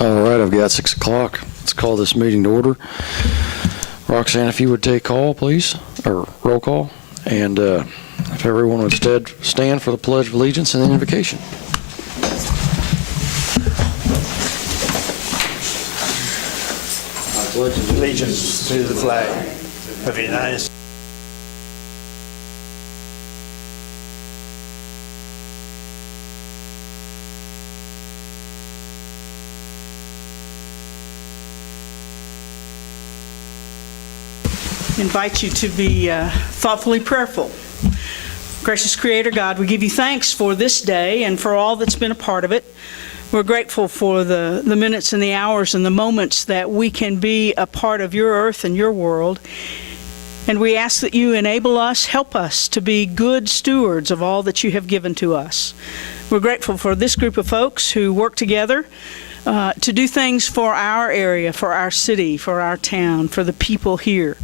All right, I've got 6 o'clock. Let's call this meeting to order. Roxanne, if you would take call, please, or roll call. And if everyone would stand for the Pledge of Allegiance and the invocation. I pledge allegiance to the flag of the United States. Invite you to be thoughtfully prayerful. Gracious Creator God, we give you thanks for this day and for all that's been a part of it. We're grateful for the minutes and the hours and the moments that we can be a part of your earth and your world. And we ask that you enable us, help us to be good stewards of all that you have given to us. We're grateful for this group of folks who work together to do things for our area, for our city, for our town, for the people here.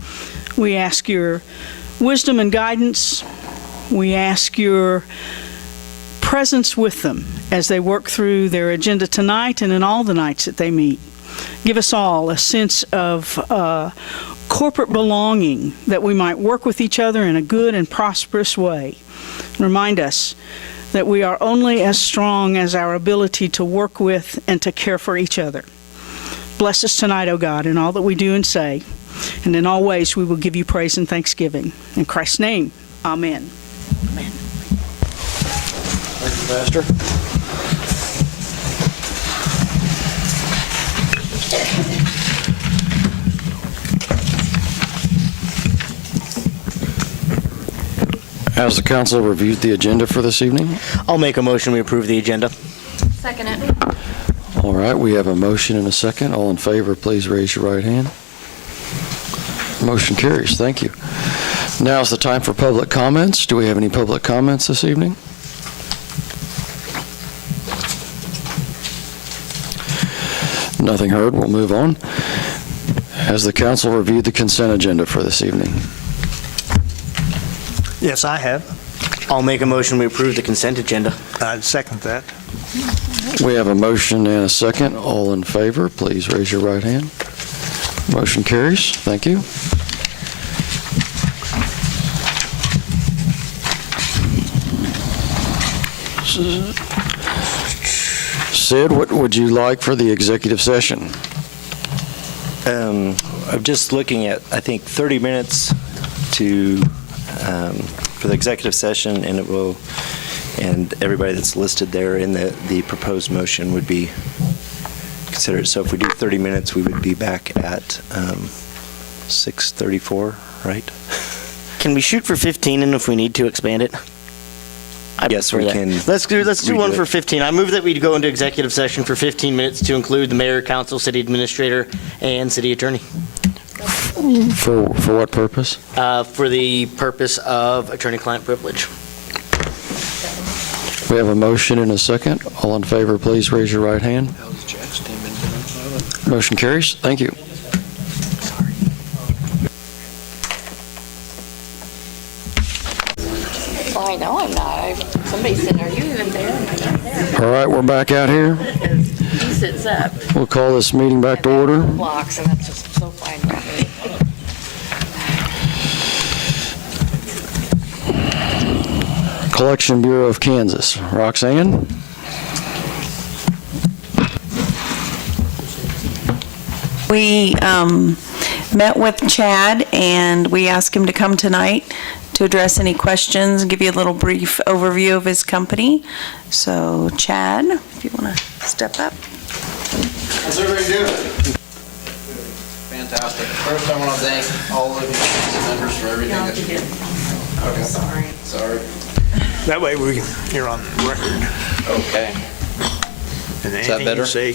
We ask your wisdom and guidance. We ask your presence with them as they work through their agenda tonight and in all the nights that they meet. Give us all a sense of corporate belonging, that we might work with each other in a good and prosperous way. Remind us that we are only as strong as our ability to work with and to care for each other. Bless us tonight, O God, in all that we do and say, and in all ways we will give you praise and thanksgiving. In Christ's name, amen. Amen. Thank you, Pastor. Has the council reviewed the agenda for this evening? I'll make a motion we approve the agenda. Second it. All right, we have a motion and a second. All in favor, please raise your right hand. Motion carries. Thank you. Now is the time for public comments. Do we have any public comments this evening? Nothing heard. We'll move on. Has the council reviewed the consent agenda for this evening? Yes, I have. I'll make a motion we approve the consent agenda. I'd second that. We have a motion and a second. All in favor, please raise your right hand. Motion carries. Thank you. Sid, what would you like for the executive session? I'm just looking at, I think, 30 minutes to for the executive session, and it will, and everybody that's listed there in the proposed motion would be considered. So if we do 30 minutes, we would be back at 6:34, right? Can we shoot for 15, and if we need to expand it? Yes, we can. Let's do one for it. 15. I move that we go into executive session for 15 minutes to include the mayor, council, city administrator, and city attorney. For what purpose? For the purpose of attorney-client privilege. We have a motion and a second. All in favor, please raise your right hand. Motion carries. Thank you. Well, I know I'm not. Somebody said, are you even there? I'm like, I'm there. All right, we're back out here. He sits up. We'll call this meeting back to order. Blocks, and that's just so fine with me. Collection Bureau of Kansas. Roxanne? We met with Chad, and we asked him to come tonight to address any questions and give you a little brief overview of his company. So, Chad, if you want to step up. How's everybody doing? Fantastic. First, I want to thank all of you council members for everything that you did. Okay. Sorry. That way you're on record. Okay. And that anything better? you say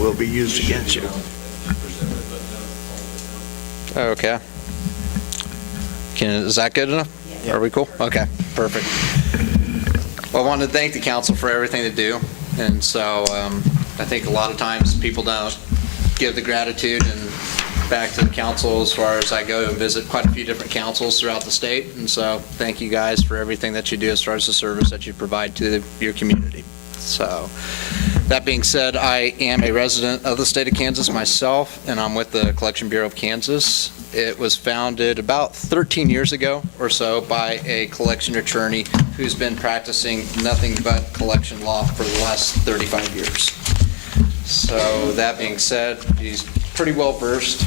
will be used against you. Okay. Is that good enough? Yeah. Are we cool? Okay, perfect. Well, I wanted to thank the council for everything they do. And so I think a lot of times people don't give the gratitude and back to the council as far as I go and visit quite a few different councils throughout the state. And so thank you guys for everything that you do as far as the service that you provide to your community. So That being said, I am a resident of the state of Kansas myself, and I'm with the Collection Bureau of Kansas. It was founded about 13 years ago or so by a collection attorney who's been practicing nothing but collection law for the last 35 years. So that being said, he's pretty well versed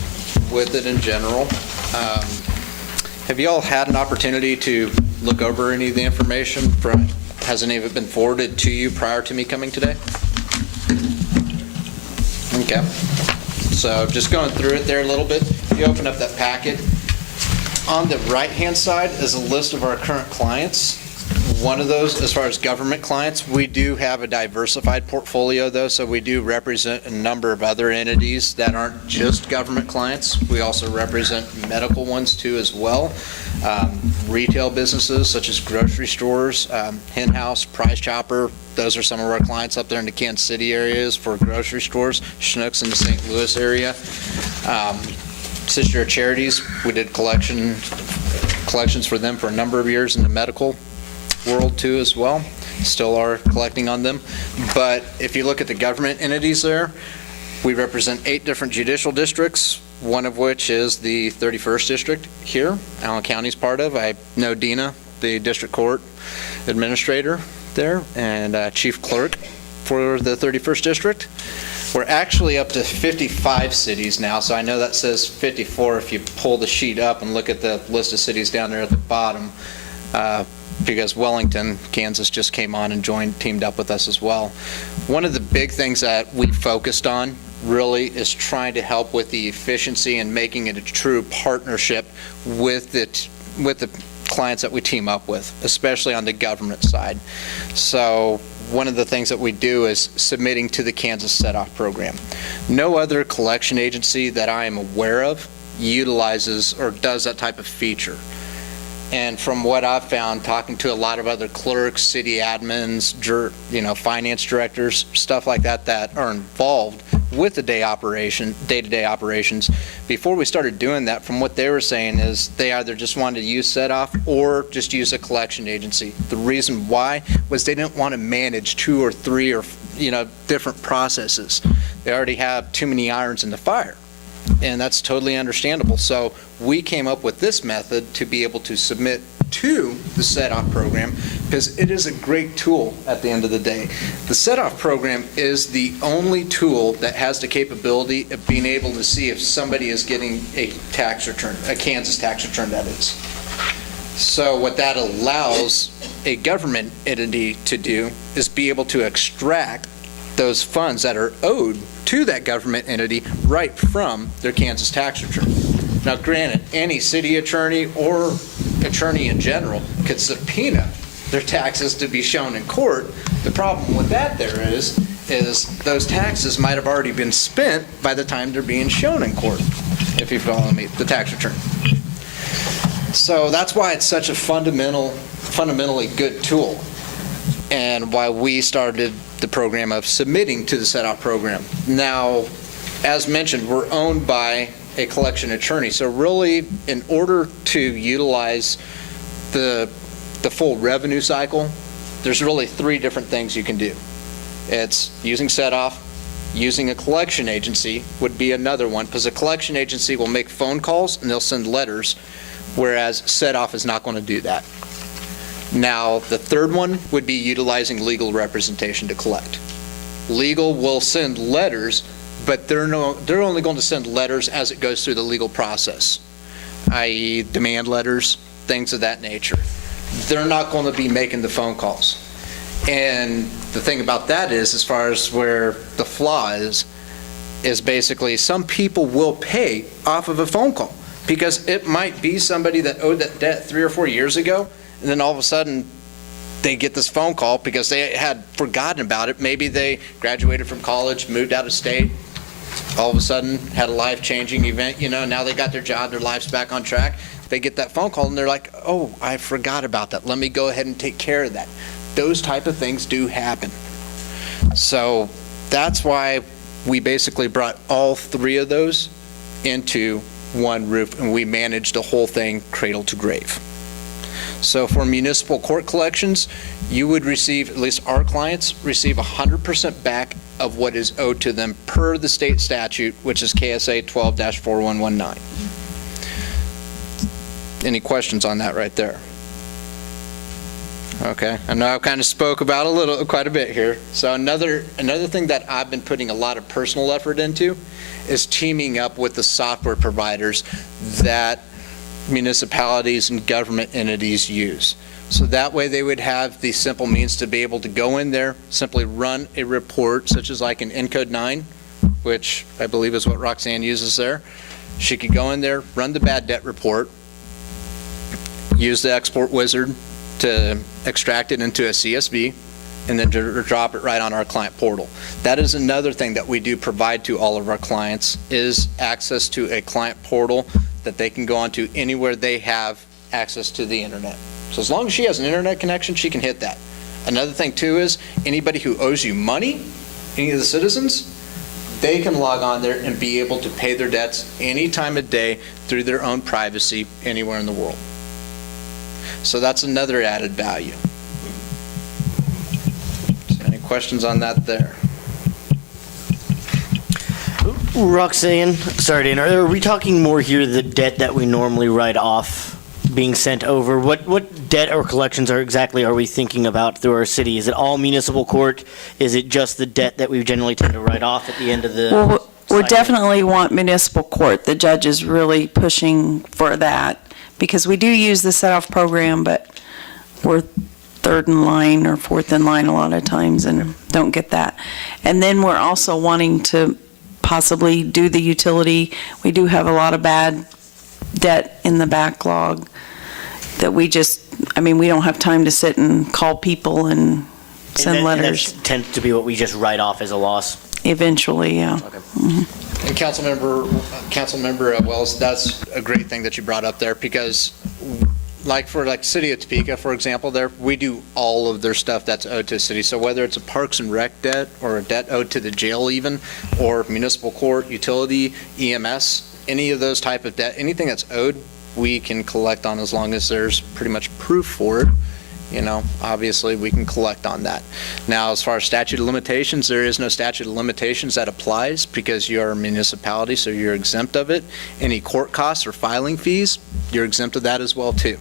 with it in general. Have you all had an opportunity to look over any of the information? Has any of it been forwarded to you prior to me coming today? Okay. So just going through it there a little bit. If you open up that packet, on the right-hand side is a list of our current clients. One of those, as far as government clients, we do have a diversified portfolio, though, so we do represent a number of other entities that aren't just government clients. We also represent medical ones, too, as well. Retail businesses, such as grocery stores, Hen House, Price Chopper. Those are some of our clients up there in the Kansas City areas for grocery stores. Schnucks in the St. Louis area. Sister Charities, we did collections for them for a number of years in the medical world too as well. Still are collecting on them. But if you look at the government entities there, we represent 8 different judicial districts, one of which is the 31st district here, Allen County's part of. I know Dina, the district court administrator there, and chief clerk for the 31st district. We're actually up to 55 cities now, so I know that says 54 if you pull the sheet up and look at the list of cities down there at the bottom. Because Wellington, Kansas just came on and teamed up with us as well. One of the big things that we focused on really is trying to help with the efficiency and making it a true partnership with the clients that we team up with, especially on the government side. So one of the things that we do is submitting to the Kansas Set-Off program. No other collection agency that I am aware of utilizes or does that type of feature. And from what I've found, talking to a lot of other clerks, city admins, finance directors, stuff like that that are involved with the day-to-day operations, before we started doing that, from what they were saying is they either just wanted to use Set-Off or just use a collection agency. The reason why was they didn't want to manage 2 or 3 or different processes. They already have too many irons in the fire. And that's totally understandable. So we came up with this method to be able to submit to the Set-Off program because it is a great tool at the end of the day. The Set-Off program is the only tool that has the capability of being able to see if somebody is getting a tax return, a Kansas tax return that is. So what that allows a government entity to do is be able to extract those funds that are owed to that government entity right from their Kansas tax return. Now, granted, any city attorney or attorney in general could subpoena their taxes to be shown in court. The problem with that there is those taxes might have already been spent by the time they're being shown in court, if you follow me, the tax return. So that's why it's such a fundamentally good tool, and why we started the program of submitting to the Set-Off program. Now, as mentioned, we're owned by a collection attorney. So really, in order to utilize the full revenue cycle, there's really 3 different things you can do. It's using Set-Off, using a collection agency would be another one, because a collection agency will make phone calls and they'll send letters, whereas Set-Off is not going to do that. Now, the third one would be utilizing legal representation to collect. Legal will send letters, but they're only going to send letters as it goes through the legal process, i.e. demand letters, things of that nature. They're not going to be making the phone calls. And the thing about that is, as far as where the flaw is basically some people will pay off of a phone call because it might be somebody that owed that debt 3 or 4 years ago, and then all of a sudden they get this phone call because they had forgotten about it. Maybe they graduated from college, moved out of state, all of a sudden had a life-changing event, now they got their job, their life's back on track. They get that phone call and they're like, oh, I forgot about that. Let me go ahead and take care of that. Those type of things do happen. So that's why we basically brought all 3 of those into one roof, and we managed the whole thing cradle to grave. So for municipal court collections, you would receive, at least our clients, receive 100% back of what is owed to them per the state statute, which is KSA 12-4119. Any questions on that right there? Okay, I know I kind of spoke about quite a bit here. So another thing that I've been putting a lot of personal effort into is teaming up with the software providers that municipalities and government entities use. So that way they would have the simple means to be able to go in there, simply run a report, such as like an Encode 9, which I believe is what Roxanne uses there. She could go in there, run the bad debt report, use the export wizard to extract it into a CSV, and then drop it right on our client portal. That is another thing that we do provide to all of our clients, is access to a client portal that they can go onto anywhere they have access to the internet. So as long as she has an internet connection, she can hit that. Another thing too is anybody who owes you money, any of the citizens, they can log on there and be able to pay their debts any time of day through their own privacy anywhere in the world. So that's another added value. So any questions on that there? Roxanne, sorry to interrupt. Are we talking more here the debt that we normally write off being sent over? What debt or collections are we thinking about through our city? Is it all municipal court? Is it just the debt that we generally tend to write off at the end of the Well, we cycle? definitely want municipal court. The judge is really pushing for that, because we do use the set-off program, but we're third in line or fourth in line a lot of times and don't get that. And then we're also wanting to possibly do the utility. We do have a lot of bad debt in the backlog that we don't have time to sit and call people and send letters. And that tends to be what we just write off as a loss. Eventually, yeah. And Councilmember Wells, that's a great thing that you brought up there, because for City of Topeka, for example, there, we do all of their stuff that's owed to the city. So whether it's a Parks and Rec debt or a debt owed to the jail even, or municipal court, utility, EMS, any of those type of debt, anything that's owed, we can collect on as long as there's pretty much proof for it. Obviously we can collect on that. Now, as far as statute of limitations, there is no statute of limitations that applies because you're a municipality, so you're exempt of it. Any court costs or filing fees, you're exempt of that as well too.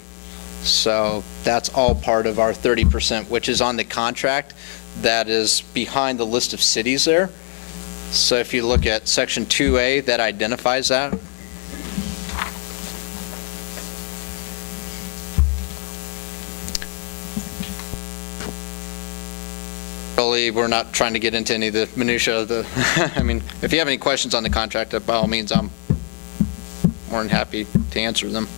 So that's all part of our 30%, which is on the contract that is behind the list of cities there. So if you look at section 2A, that identifies that. Really, we're not trying to get into any of the minutia of the, if you have any questions on the contract, by all means, I'm more than happy to answer them.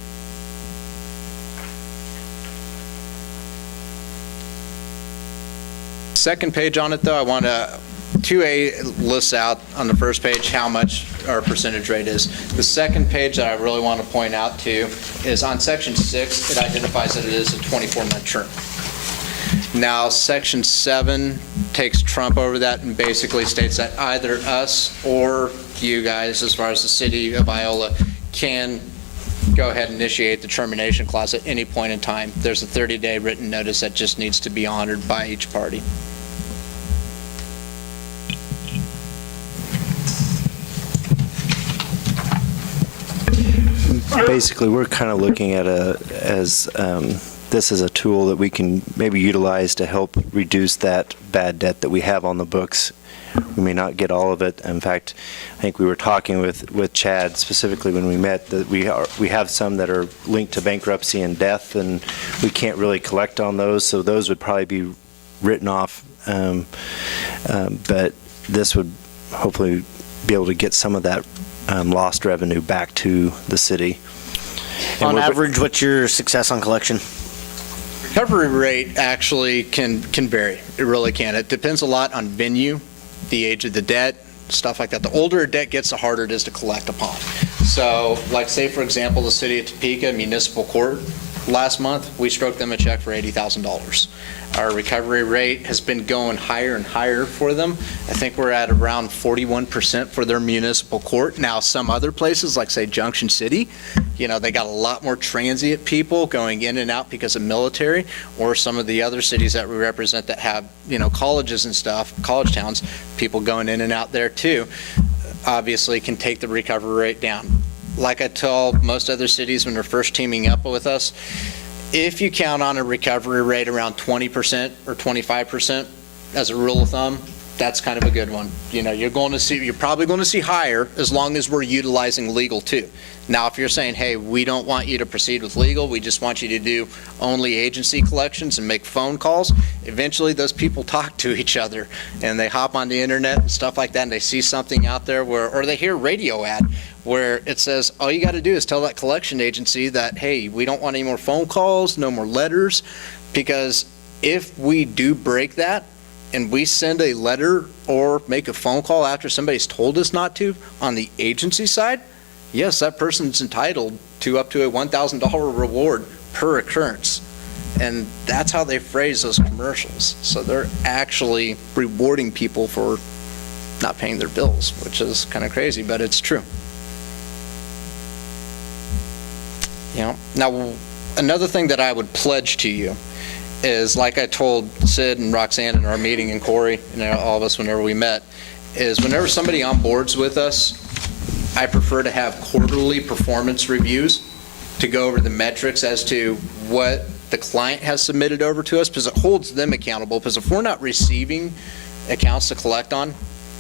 Second page on it, though, 2A lists out on the first page how much our percentage rate is. The second page that I really want to point out to is on section 6, it identifies that it is a 24-month term. Now, section 7 takes trump over that and basically states that either us or you guys, as far as the city of Iola, can go ahead and initiate the termination clause at any point in time. There's a 30-day written notice that just needs to be honored by each party. Basically, we're kind of looking at this is a tool that we can maybe utilize to help reduce that bad debt that we have on the books. We may not get all of it. In fact, I think we were talking with Chad specifically when we met that we have some that are linked to bankruptcy and death, and we can't really collect on those, so those would probably be written off. But this would hopefully be able to get some of that lost revenue back to the city. On average, what's your success on collection? Recovery rate actually can vary. It really can. It depends a lot on venue, the age of the debt, stuff like that. The older a debt gets, the harder it is to collect upon. So, like say, for example, the city of Topeka Municipal Court, last month, we stroked them a check for $80,000. Our recovery rate has been going higher and higher for them. I think we're at around 41% for their municipal court. Now, some other places, like say Junction City, they got a lot more transient people going in and out because of military, or some of the other cities that we represent that have, colleges and stuff, college towns, people going in and out there too, obviously can take the recovery rate down. Like I tell most other cities when they're first teaming up with us, if you count on a recovery rate around 20% or 25% as a rule of thumb, that's kind of a good one. You're probably going to see higher as long as we're utilizing legal too. Now, if you're saying, hey, we don't want you to proceed with legal, we just want you to do only agency collections and make phone calls, eventually those people talk to each other and they hop on the internet and stuff like that, and they see something out there or they hear a radio ad where it says, all you got to do is tell that collection agency that, hey, we don't want any more phone calls, no more letters, because if we do break that and we send a letter or make a phone call after somebody's told us not to on the agency side, yes, that person's entitled to up to a $1,000 reward per occurrence. And that's how they phrase those commercials. So they're actually rewarding people for not paying their bills, which is kind of crazy, but it's true. Now, another thing that I would pledge to you is, like I told Sid and Roxanne in our meeting and Corey and all of us whenever we met, is whenever somebody onboards with us, I prefer to have quarterly performance reviews to go over the metrics as to what the client has submitted over to us, because it holds them accountable. Because if we're not receiving accounts to collect on,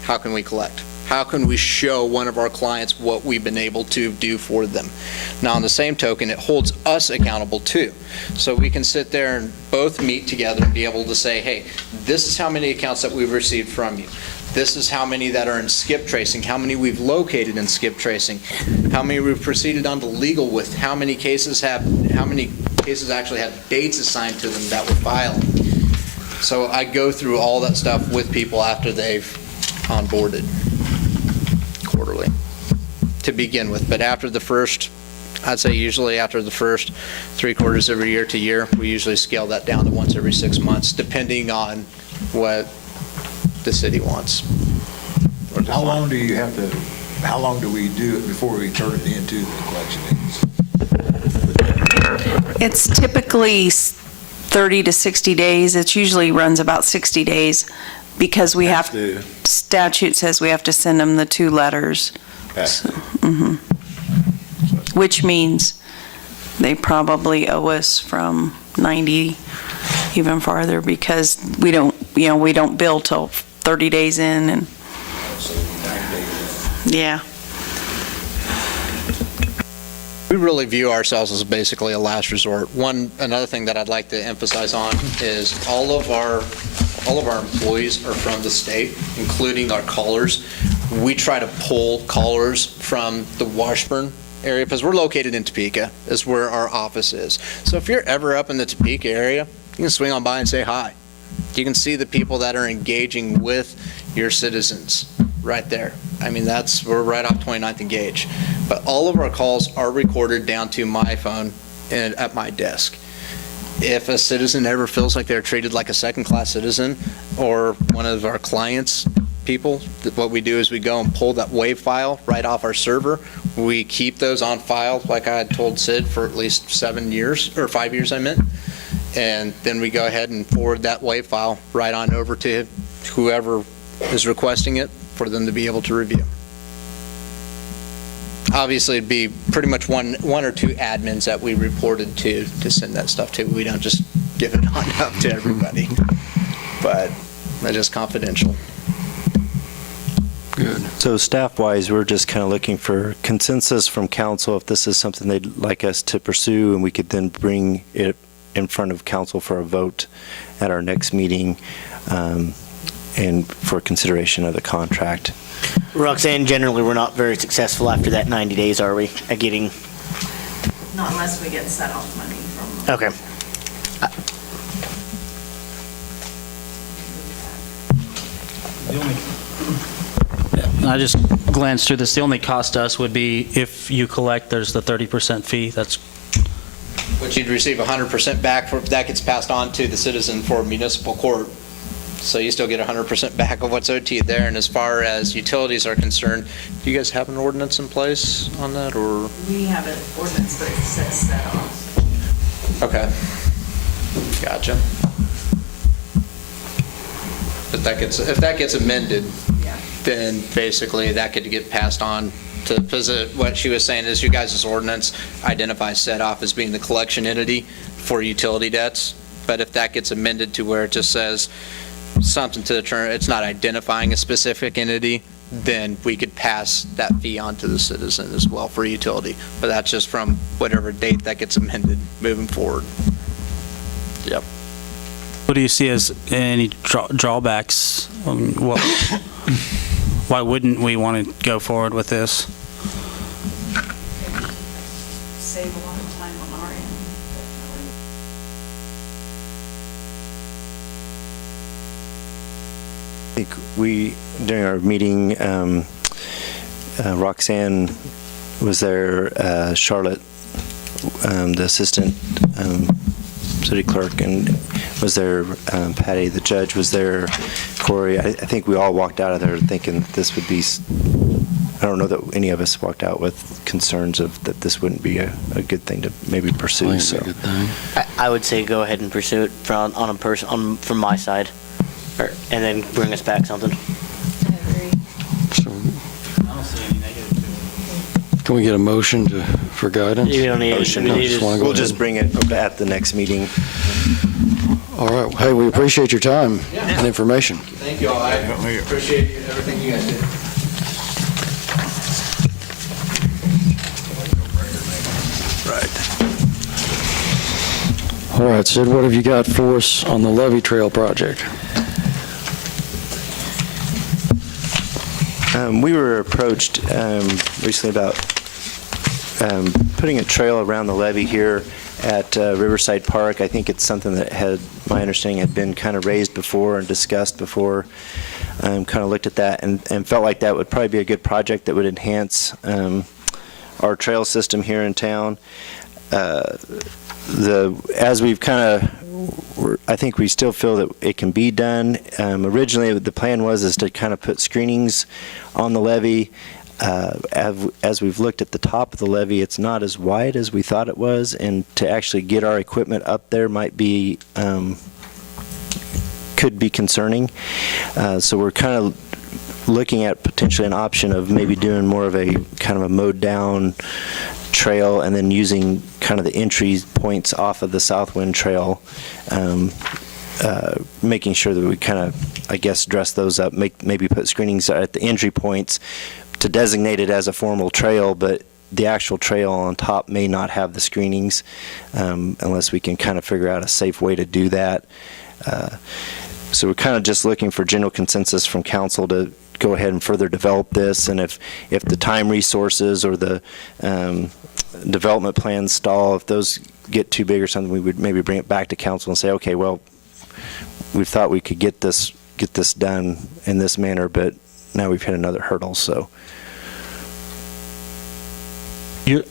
how can we collect? How can we show one of our clients what we've been able to do for them? Now, on the same token, it holds us accountable too. So we can sit there and both meet together and be able to say, hey, this is how many accounts that we've received from you. This is how many that are in skip tracing, how many we've located in skip tracing, how many we've proceeded on to legal with, how many cases actually have dates assigned to them that we're filing. So I go through all that stuff with people after they've onboarded quarterly to begin with. But after the first, I'd say usually after the first 3 quarters of a year to year, we usually scale that down to once every 6 months, depending on what the city wants. How long do we do it before we turn it into the collection agency? It's typically 30 to 60 days. It usually runs about 60 days because we have, statute says we have to send them the 2 letters. So, which means they probably owe us from 90 even farther, because we don't bill till 30 days in, and yeah. We really view ourselves as basically a last resort. Another thing that I'd like to emphasize on is all of our employees are from the state, including our callers. We try to pull callers from the Washburn area, because we're located in Topeka, is where our office is. So if you're ever up in the Topeka area, you can swing on by and say hi. You can see the people that are engaging with your citizens right there. I mean, we're right off 29th and Gage. But all of our calls are recorded down to my phone and at my desk. If a citizen ever feels like they're treated like a second-class citizen or one of our clients' people, what we do is we go and pull that WAV file right off our server. We keep those on file, like I had told Sid, for at least 7 years, or 5 years, I meant. And then we go ahead and forward that WAV file right on over to whoever is requesting it for them to be able to review. Obviously, it'd be pretty much one or 2 admins that we reported to send that stuff to. We don't just give it on up to everybody, but that's just confidential. Good. So staff-wise, we're just kind of looking for consensus from council if this is something they'd like us to pursue, and we could then bring it in front of council for a vote at our next meeting, and for consideration of the contract. Roxanne, generally, we're not very successful after that 90 days, are we, at getting? Not unless we get set off money from. Okay. I just glanced through this. The only cost to us would be if you collect, there's the 30% fee. That's which you'd receive 100% back for, that gets passed on to the citizen for municipal court. So you still get 100% back of what's owed to you there. And as far as utilities are concerned, do you guys have an ordinance in place on that, or? We have an ordinance, but it says set off. Okay. Gotcha. But if that gets amended, then basically that could get passed on to, because what she was saying is you guys' ordinance identifies set off as being the collection entity for utility debts. But if that gets amended to where it just says something to the term, it's not identifying a specific entity, then we could pass that fee on to the citizen as well for utility. But that's just from whatever date that gets amended moving forward. Yep. What do you see as any drawbacks? Why wouldn't we want to go forward with this? Save a lot of time on our end. I think we, during our meeting, Roxanne was there, Charlotte, the assistant city clerk, and was there, Patty, the judge, was there, Corey. I think we all walked out of there thinking this would be, I don't know that any of us walked out with concerns of that this wouldn't be a good thing to maybe pursue. So I would say go ahead and pursue it from my side, and then bring us back something. I agree. So, can we get a motion for guidance? You don't need Motion. we need wanna go We'll ahead. just bring it at the next meeting. All right. Hey, we appreciate your time and information. Thank you all. I appreciate everything you guys did. All right, Sid, what have you got for us on the levee trail project? We were approached recently about putting a trail around the levee here at Riverside Park. I think it's something that had, my understanding, had been kind of raised before and discussed before. Kind of looked at that and felt like that would probably be a good project that would enhance our trail system here in town. As we've kind of, I think we still feel that it can be done. Originally, the plan was to kind of put screenings on the levee. As we've looked at the top of the levee, it's not as wide as we thought it was, and to actually get our equipment up there might be, could be concerning. So we're kind of looking at potentially an option of maybe doing more of a kind of a mowed down trail and then using kind of the entry points off of the Southwind Trail, making sure that we kind of, I guess, dress those up, maybe put screenings at the entry points to designate it as a formal trail, but the actual trail on top may not have the screenings unless we can kind of figure out a safe way to do that. So we're kind of just looking for general consensus from council to go ahead and further develop this, and if the time resources or the development plans stall, if those get too big or something, we would maybe bring it back to council and say, okay, well, we thought we could get this done in this manner, but now we've hit another hurdle. So I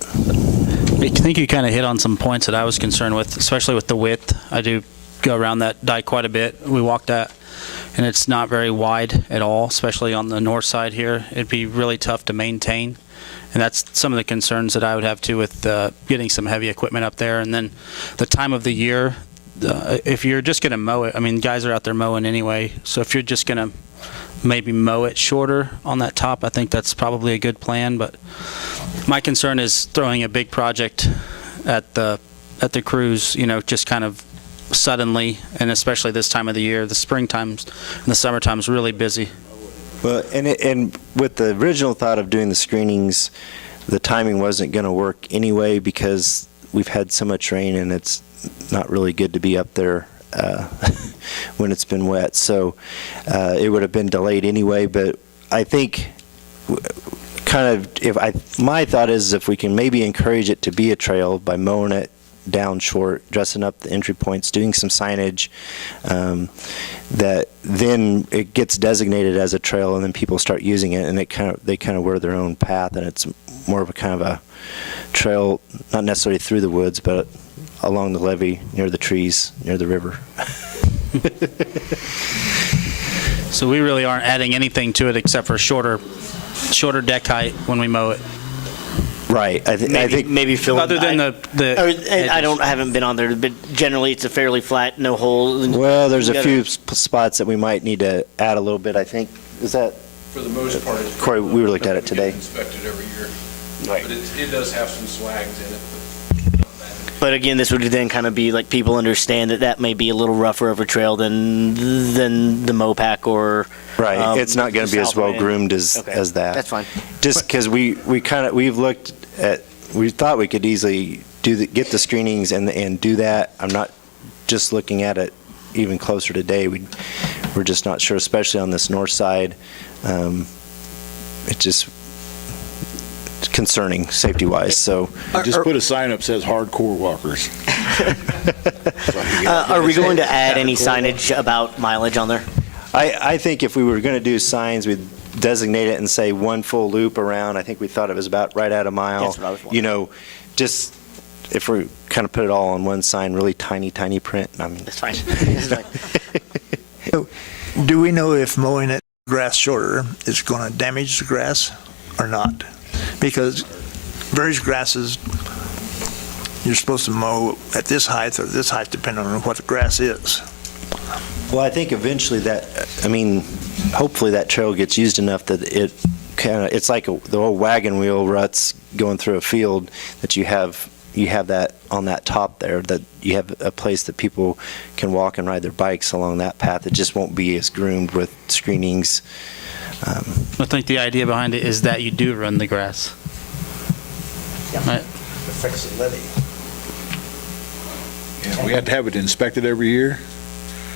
think you kind of hit on some points that I was concerned with, especially with the width. I do go around that dike quite a bit. We walked that, and it's not very wide at all, especially on the north side here. It'd be really tough to maintain, and that's some of the concerns that I would have too with getting some heavy equipment up there. And then the time of the year, if you're just going to mow it, I mean, guys are out there mowing anyway, so if you're just going to maybe mow it shorter on that top, I think that's probably a good plan. But my concern is throwing a big project at the cruise, just kind of suddenly, and especially this time of the year. The springtime and the summertime is really busy. well, and with the original thought of doing the screenings, the timing wasn't going to work anyway because we've had so much rain and it's not really good to be up there when it's been wet. So it would have been delayed anyway. But I think my thought is if we can maybe encourage it to be a trail by mowing it down short, dressing up the entry points, doing some signage, that then it gets designated as a trail, and then people start using it, and they kind of wear their own path, and it's more of a kind of a trail, not necessarily through the woods, but along the levee, near the trees, near the river. So we really aren't adding anything to it except for shorter deck height when we mow it. Right. I think Maybe fill. Other than the I haven't been on there, but generally it's a fairly flat, no hole. well, there's You a gotta- few spots that we might need to add a little bit. I think is that For the most part, it's Corey, we looked at it today. inspected every year. Right. But it does have some swags in it, but not bad. But again, this would then kind of be like people understand that may be a little rougher of a trail than the Mopac or. Right. It's not going to be as well Southwind. groomed as Okay, as that. That's fine. Just because we've looked at, we thought we could easily get the screenings and do that. I'm not just looking at it even closer today. We're just not sure, especially on this north side. It's concerning safety-wise. So Just put a sign up that says hardcore walkers. Are we going to add any signage about mileage on there? I think if we were going to do signs, we'd designate it and say one full loop around. I think we thought it was about right at a mile. That's what I was wondering. Just if we kind of put it all on one sign, really tiny print. I mean, That's fine. That's fine. Do we know if mowing it grass shorter is going to damage the grass or not? Because various grasses, you're supposed to mow at this height or this height, depending on what the grass is. well, I think eventually hopefully that trail gets used enough that it's like the old wagon wheel ruts going through a field, that you have that on that top there, that you have a place that people can walk and ride their bikes along that path. It just won't be as groomed with screenings. I think the idea behind it is that you do run the grass. Right. Affects the levee. Yeah, we have to have it inspected every year.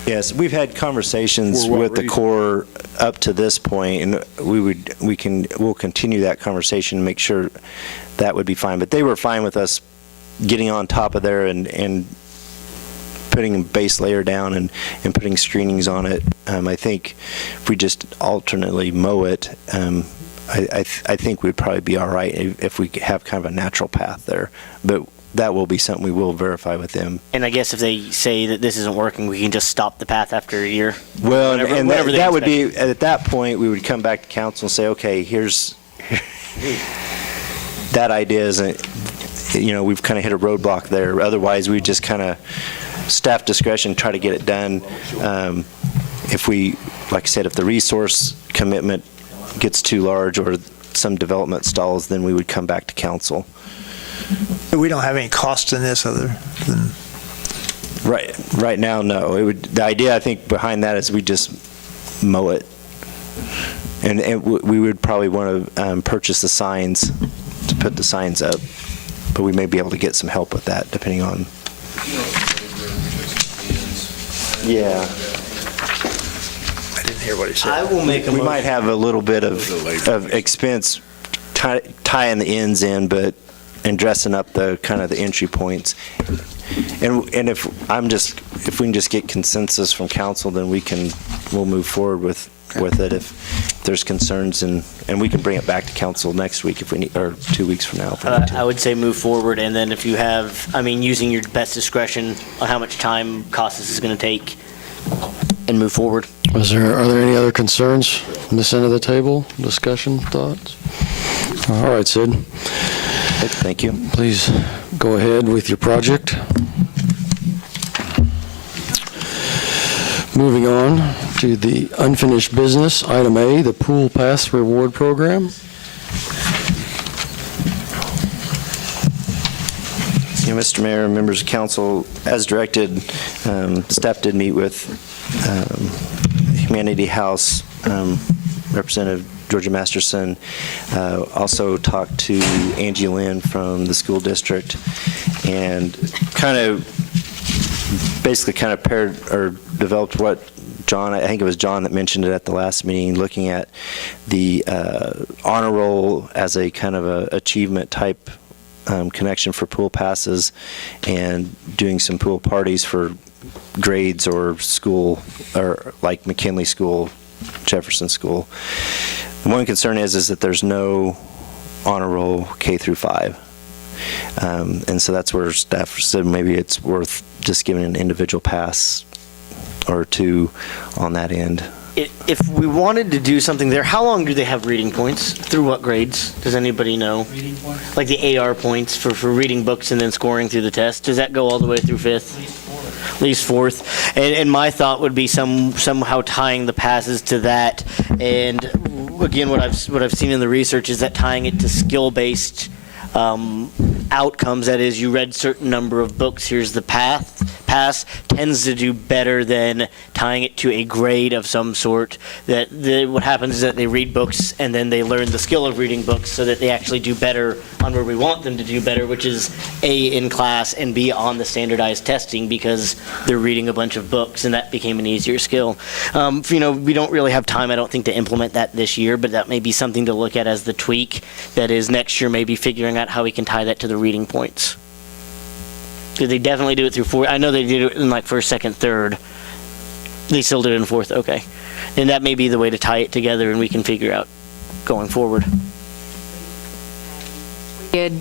Yes, we've had conversations For what with the reason? Corps up to this point, and we'll continue that conversation and make sure that would be fine. But they were fine with us getting on top of there and putting a base layer down and putting screenings on it. I think if we just alternately mow it, I think we'd probably be all right if we have kind of a natural path there. But that will be something we will verify with them. And I guess if they say that this isn't working, we can just stop the path after a year. Well, Whenever they that would be, inspect at that point, we would come back to council and say, okay, that idea isn't, we've kind of hit a roadblock there. Otherwise, we just kind of staff discretion, try to get it done. If we, like I said, if the resource commitment gets too large or some development stalls, then we would come back to council. We don't have any cost in this other than, Right now, no. The idea, I think, behind that is we just mow it. And we would probably want to purchase the signs, to put the signs up. But we may be able to get some help with that, depending on. Yeah. I didn't hear what he said. I will make a We motion. might have a little bit of expense tying the ends in, and dressing up the kind of the entry points. And if we can just get consensus from council, then we'll move forward with it if there's concerns, and we can bring it back to council next week if we need, or 2 weeks from now if we need to. I would say move forward, and then if you have, using your best discretion on how much time cost this is going to take, and move forward. Are there any other concerns from this end of the table? Discussion, thoughts? All right, Sid, Thank you. please go ahead with your project. Moving on to the unfinished business, item A, the Pool Pass Reward Program. Mr. Mayor, members of council, as directed, staff did meet with Humanity House Representative Georgia Masterson, also talked to Angie Lynn from the school district, and basically paired or developed what John, I think it was John that mentioned it at the last meeting, looking at the honor roll as a kind of a achievement type connection for pool passes, and doing some pool parties for grades or school, or like McKinley School, Jefferson School. One concern is that there's no honor roll K through 5. And so that's where staff said maybe it's worth just giving an individual pass or two on that end. If we wanted to do something there, how long do they have reading points? Through what grades? Does anybody know? Reading points? Like the AR points for reading books and then scoring through the test? Does that go all the way through fifth? At least fourth. And my thought would be somehow tying the passes to that. And again, what I've seen in the research is that tying it to skill-based outcomes, that is, you read certain number of books, here's the pass, tends to do better than tying it to a grade of some sort. What happens is that they read books and then they learn the skill of reading books so that they actually do better on where we want them to do better, which is A, in class, and B, on the standardized testing, because they're reading a bunch of books, and that became an easier skill. We don't really have time, I don't think, to implement that this year, but that may be something to look at as the tweak. That is, next year maybe figuring out how we can tie that to the reading points. Did they definitely do it through fourth? I know they did it in like first, second, third. They still did it in fourth, okay. And that may be the way to tie it together, and we can figure out going forward. Did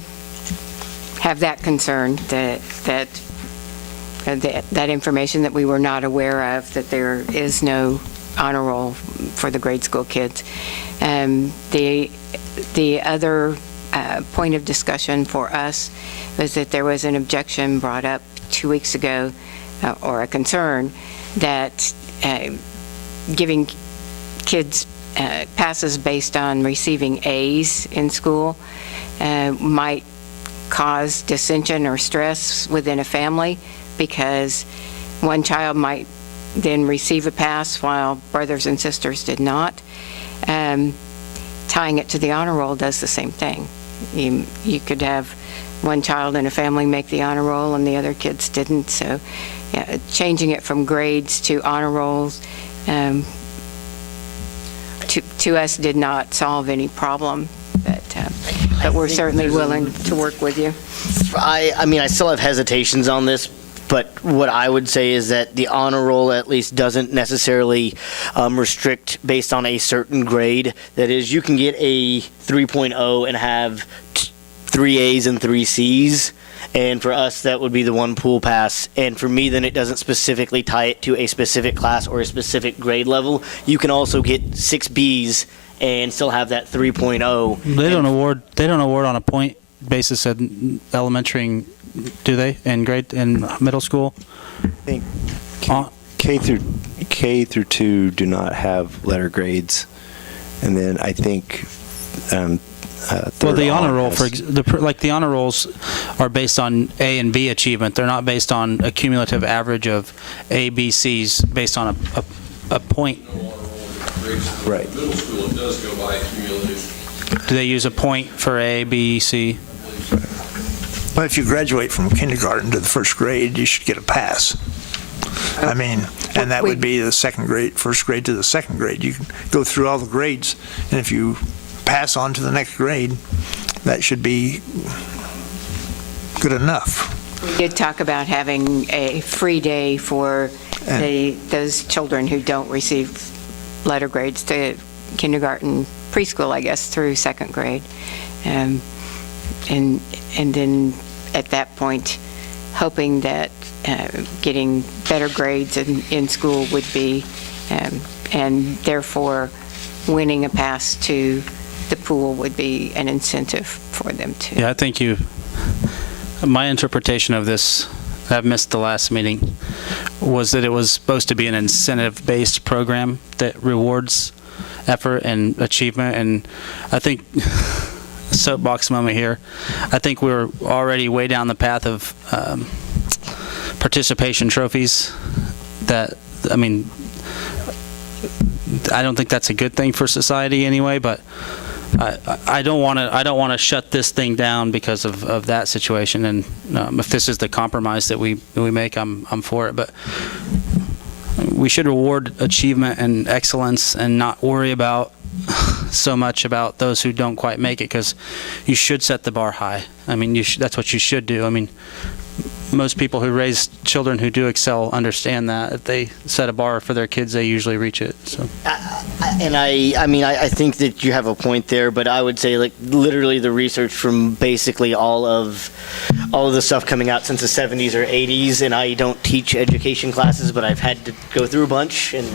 have that concern that information that we were not aware of, that there is no honor roll for the grade school kids. The other point of discussion for us was that there was an objection brought up 2 weeks ago, or a concern, that giving kids passes based on receiving A's in school might cause dissension or stress within a family, because one child might then receive a pass while brothers and sisters did not. Tying it to the honor roll does the same thing. You could have one child in a family make the honor roll and the other kids didn't. So changing it from grades to honor rolls to us did not solve any problem, but we're certainly willing to work with you. I still have hesitations on this, but what I would say is that the honor roll at least doesn't necessarily restrict based on a certain grade. That is, you can get a 3.0 and have 3 A's and 3 C's. And for us, that would be the one pool pass. And for me, then it doesn't specifically tie it to a specific class or a specific grade level. You can also get 6 B's and still have that 3.0. They don't award on a point basis at elementary, do they? In middle school? I think K through 2 do not have letter grades, and then I think well, the honor roll, the honor rolls are based on A and B achievement. They're not based on a cumulative average of A, B, C's based on a point. Right. Middle school, it does go by cumulative. Do they use a point for A, B, C? But if you graduate from kindergarten to the first grade, you should get a pass. I mean, and that would be the first grade to the second grade. You can go through all the grades, and if you pass on to the next grade, that should be good enough. We did talk about having a free day for those children who don't receive letter grades to kindergarten, preschool, I guess, through second grade. And then at that point, hoping that getting better grades in school would be, and therefore winning a pass to the pool would be an incentive for them to. Yeah, I think my interpretation of this, I've missed the last meeting, was that it was supposed to be an incentive-based program that rewards effort and achievement. And I think, soapbox moment here, I think we're already way down the path of participation trophies. I don't think that's a good thing for society anyway, but I don't want to shut this thing down because of that situation. And if this is the compromise that we make, I'm for it. But we should reward achievement and excellence and not worry about so much about those who don't quite make it, because you should set the bar high. I mean, that's what you should do. I mean, most people who raise children who do excel understand that. If they set a bar for their kids, they usually reach it, so. I think that you have a point there, but I would say like literally the research from basically all of the stuff coming out since the 70s or 80s, and I don't teach education classes, but I've had to go through a bunch, and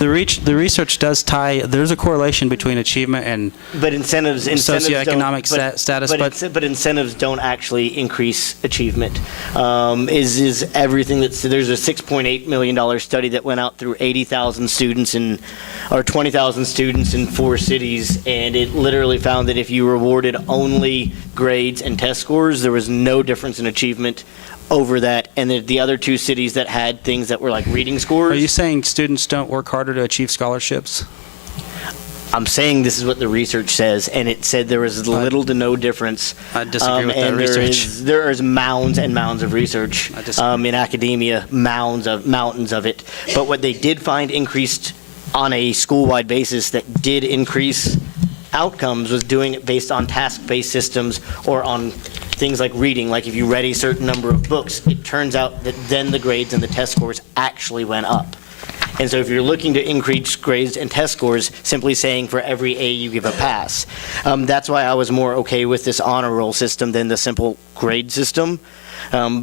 The research does tie, there's a correlation between achievement and but incentives socioeconomic don't, status, but incentives don't actually increase achievement. Is everything there's a $6.8 million study that went out through 80,000 students or 20,000 students in 4 cities, and it literally found that if you rewarded only grades and test scores, there was no difference in achievement over that, and the other 2 cities that had things that were like reading scores. Are you saying students don't work harder to achieve scholarships? I'm saying this is what the research says, and it said there was little to no difference. I disagree with that and research. There is mounds and mounds of research in academia, mountains of it. But what they did find increased on a school-wide basis that did increase outcomes was doing it based on task-based systems or on things like reading. Like if you read a certain number of books, it turns out that then the grades and the test scores actually went up. And so if you're looking to increase grades and test scores, simply saying for every A you give a pass. That's why I was more okay with this honor roll system than the simple grade system,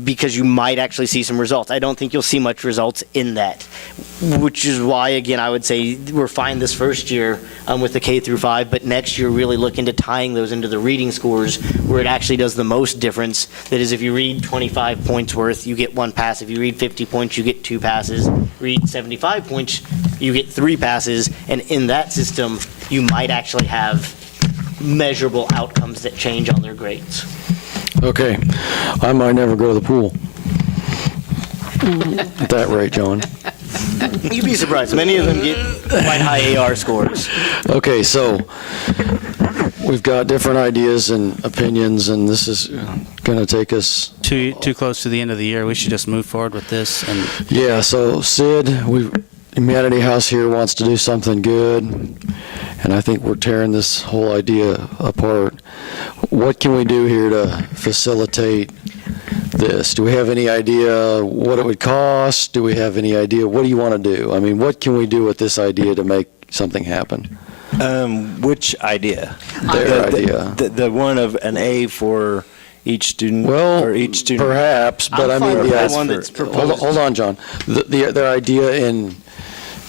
because you might actually see some results. I don't think you'll see much results in that, which is why, again, I would say we're fine this first year with the K through 5, but next year really look into tying those into the reading scores where it actually does the most difference. That is, if you read 25 points worth, you get 1 pass. If you read 50 points, you get 2 passes. Read 75 points, you get 3 passes. And in that system, you might actually have measurable outcomes that change on their grades. Okay, I might never go to the pool. At that rate, John. You'd be surprised. Many of them get quite high AR scores. Okay, so we've got different ideas and opinions, and this is going to take us... Too close to the end of the year. We should just move forward with this. And Yeah, so Sid, Humanity House here wants to do something good, and I think we're tearing this whole idea apart. What can we do here to facilitate this? Do we have any idea what it would cost? Do we have any idea, what do you want to do? I mean, what can we do with this idea to make something happen? Which idea? Their idea. The one of an A for each student, Well, or each student? perhaps, but I mean, the one that's proposed. hold on, John. Their idea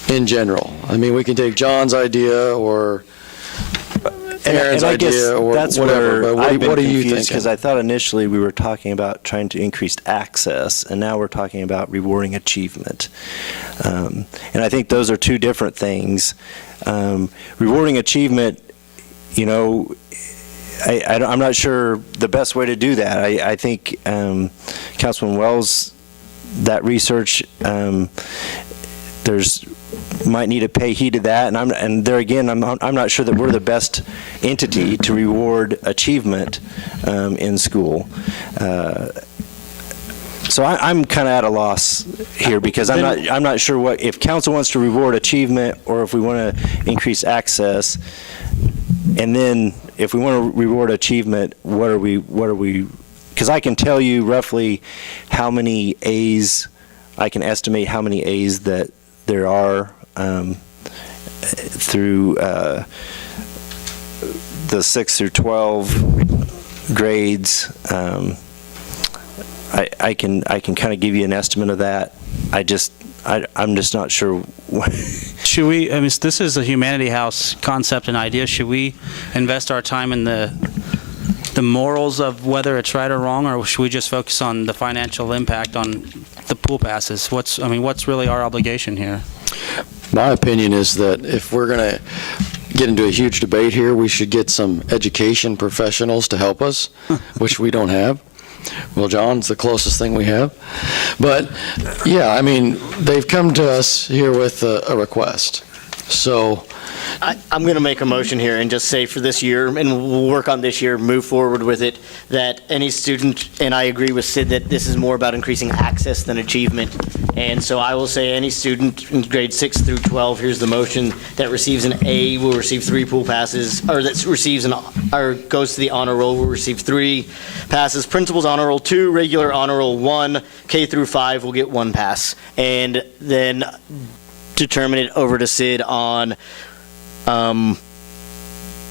in general. I mean, we can take John's idea or Aaron's And I guess idea or that's whatever. where But I've been what are you confused, thinking? because I thought initially we were talking about trying to increase access, and now we're talking about rewarding achievement. And I think those are 2 different things. Rewarding achievement, you know, I'm not sure the best way to do that. I think Councilman Wells, that research, might need to pay heed to that, and there again, I'm not sure that we're the best entity to reward achievement in school. So I'm kind of at a loss here, because I'm not sure what, if council wants to reward achievement or if we want to increase access, and then if we want to reward achievement, what are we? Because I can tell you roughly how many A's, I can estimate how many A's that there are through the 6 through 12 grades. I can kind of give you an estimate of that. I'm just not sure. should we, I mean, this is a Humanity House concept and idea. Should we invest our time in the morals of whether it's right or wrong, or should we just focus on the financial impact on the pool passes? What's really our obligation here? My opinion is that if we're going to get into a huge debate here, we should get some education professionals to help us, which we don't have. Well, John's the closest thing we have. But, yeah, I mean, they've come to us here with a request. So I'm going to make a motion here and just say for this year, and we'll work on this year, move forward with it, that any student, and I agree with Sid that this is more about increasing access than achievement. And so I will say any student in grade 6 through 12, here's the motion, that receives an A will receive 3 pool passes, or that receives or goes to the honor roll will receive 3 passes. Principal's honor roll 2, regular honor roll 1, K through 5 will get 1 pass. And then determine it over to Sid on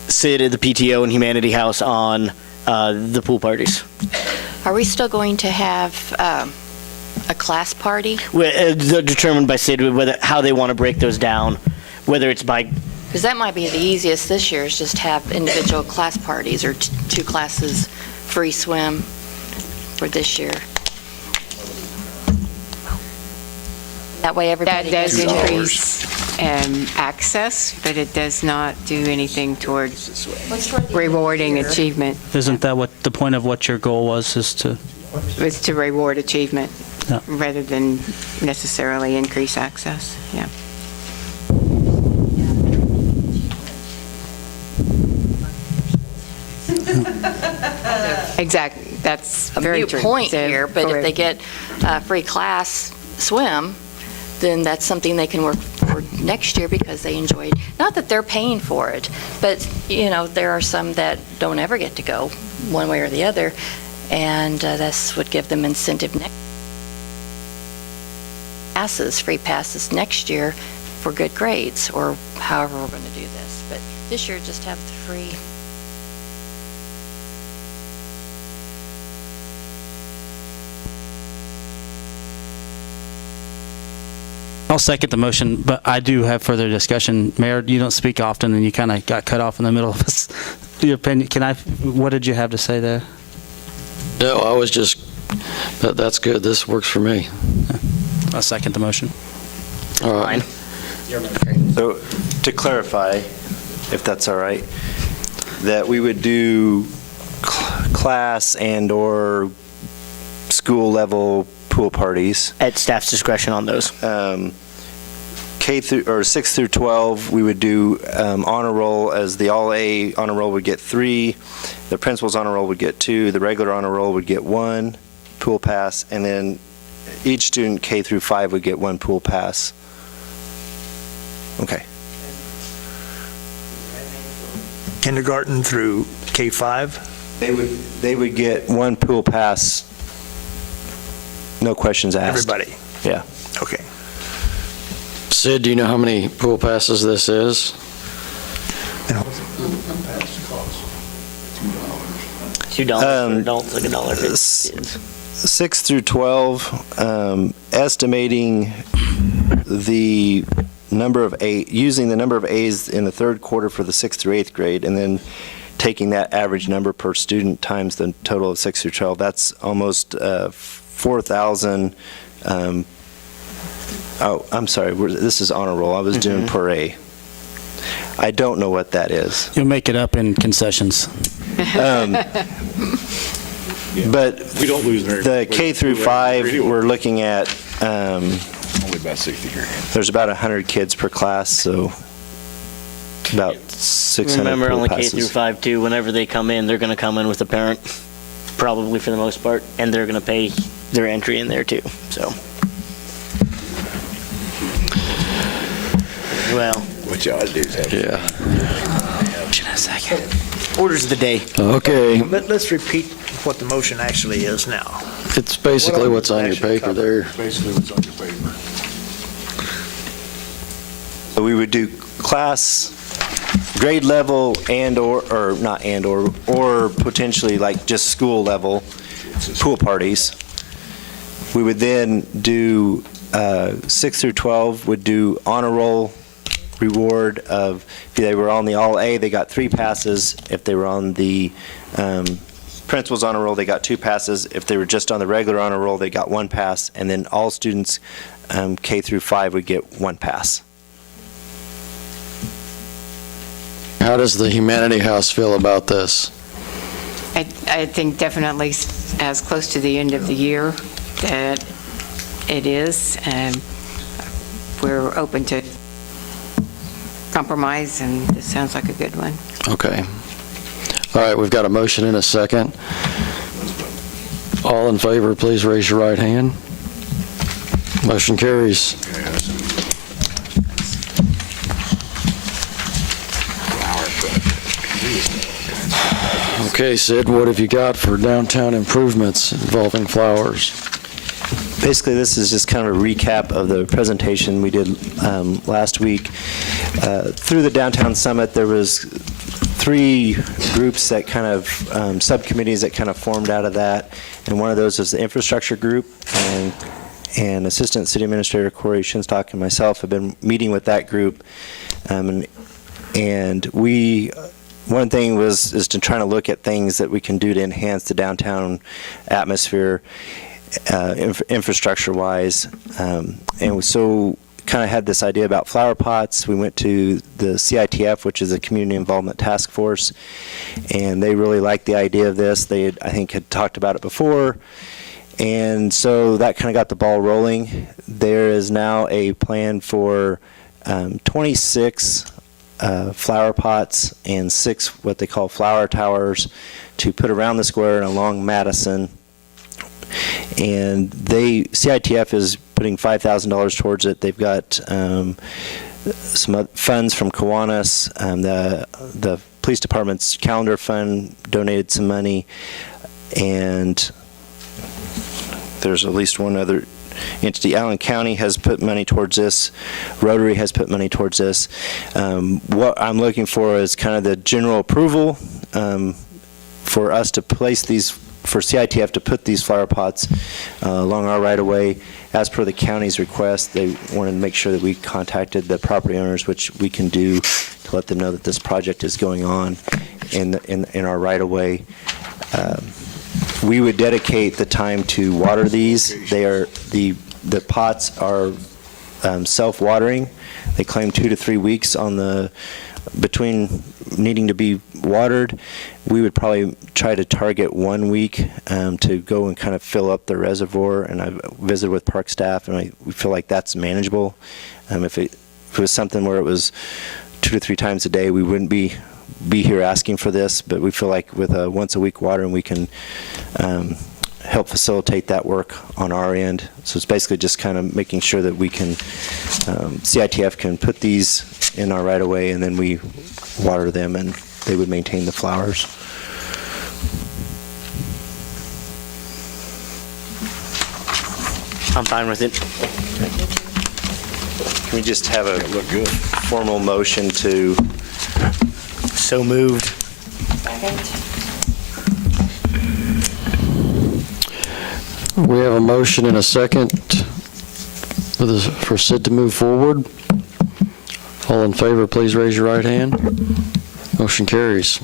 Sid at the PTO and Humanity House on the pool parties. Are we still going to have a class party? Determined by Sid how they want to break those down, whether it's by. Because that might be the easiest this year, is just have individual class parties or 2 classes free swim for this year. That way everybody That does gets increase access, but it does not do anything toward rewarding achievement. Isn't that what the point of what your goal was, is to? It's to reward achievement Yeah. rather than necessarily increase access. Yeah. Exactly. That's a very mute true. point So, here, but if correct. they get free class swim, then that's something they can work for next year because they enjoyed, not that they're paying for it, but, you know, there are some that don't ever get to go one way or the other, and this would give them incentive free passes next year for good grades, or however we're going to do this. But this year, just have the free. I'll second the motion, but I do have further discussion. Mayor, you don't speak often, and you kind of got cut off in the middle of us. Your opinion, what did you have to say there? No, I was just, that's good. This works for me. I'll second the motion. All right. So to clarify, if that's all right, that we would do class and/or school level pool parties. At staff's discretion on those. K through, or 6 through 12, we would do honor roll, as the all-A honor roll would get 3, the principal's honor roll would get 2, the regular honor roll would get 1 pool pass, and then each student K through 5 would get 1 pool pass. Okay. Kindergarten through K5, They would get 1 pool pass, no questions asked. everybody. Yeah. Okay. Sid, do you know how many pool passes this is? $2 for adults, like $1 for kids. 6 through 12, estimating the number of using the number of A's in the 3rd quarter for the 6th through 8th grade, and then taking that average number per student times the total of 6 through 12, that's almost 4,000. Oh, I'm sorry, this is honor roll. I was doing per A. I don't know what that is. You'll make it up in concessions. But We don't lose very the K through 5, we're looking at, Only about 60 here. there's about 100 kids per class, so about 600 Remember, pool only K through passes. 5 too, whenever they come in, they're going to come in with a parent, probably for the most part, and they're going to pay their entry in there too, so. Well, What you ought to do is have. Yeah. orders of the day. Okay, Let's repeat what the motion actually is now. it's basically what's on your paper there. Basically what's on your paper. So we would do class, grade level, or not or potentially like just school level pool parties. We would then do 6 through 12 would do honor roll reward of, if they were on the all-A, they got 3 passes. If they were on the principal's honor roll, they got 2 passes. If they were just on the regular honor roll, they got 1 pass. And then all students K through 5 would get 1 pass. How does the Humanity House feel about this? I think definitely as close to the end of the year that it is. We're open to compromise, and this sounds like a good one. Okay. All right, we've got a motion and a second. All in favor, please raise your right hand. Motion carries. Okay, Sid, what have you got for downtown improvements involving flowers? Basically, this is just kind of a recap of the presentation we did last week. Through the Downtown Summit, there was 3 groups that kind of, subcommittees that kind of formed out of that, and one of those was the infrastructure group, and Assistant City Administrator Corey Shinstock and myself have been meeting with that group, and we, one thing is to try to look at things that we can do to enhance the downtown atmosphere, infrastructure-wise, and so kind of had this idea about flower pots. We went to the CITF, which is a Community Involvement Task Force, and they really liked the idea of this. They had, I think, had talked about it before, and so that kind of got the ball rolling. There is now a plan for 26 flower pots and 6 what they call flower towers to put around the square and along Madison. And CITF is putting $5,000 towards it. They've got some funds from Kiwanis. The police department's calendar fund donated some money, and there's at least one other entity. Allen County has put money towards this. Rotary has put money towards this. What I'm looking for is kind of the general approval for us to place these, for CITF to put these flower pots along our right-of-way. As per the county's request, they wanted to make sure that we contacted the property owners, which we can do, to let them know that this project is going on in our right-of-way. We would dedicate the time to water these. They are, the pots are self-watering. They claim 2 to 3 weeks between needing to be watered. We would probably try to target 1 week to go and kind of fill up the reservoir, and I've visited with park staff, and we feel like that's manageable. If it was something where it was 2 to 3 times a day, we wouldn't be here asking for this, but we feel like with a once-a-week watering, we can help facilitate that work on our end. So it's basically just kind of making sure that we can, CITF can put these in our right-of-way, and then we water them, and they would maintain the flowers. I'm fine with it. Can we just have a formal motion to? So moved. We have a motion and a second for Sid to move forward. All in favor, please raise your right hand. Motion carries.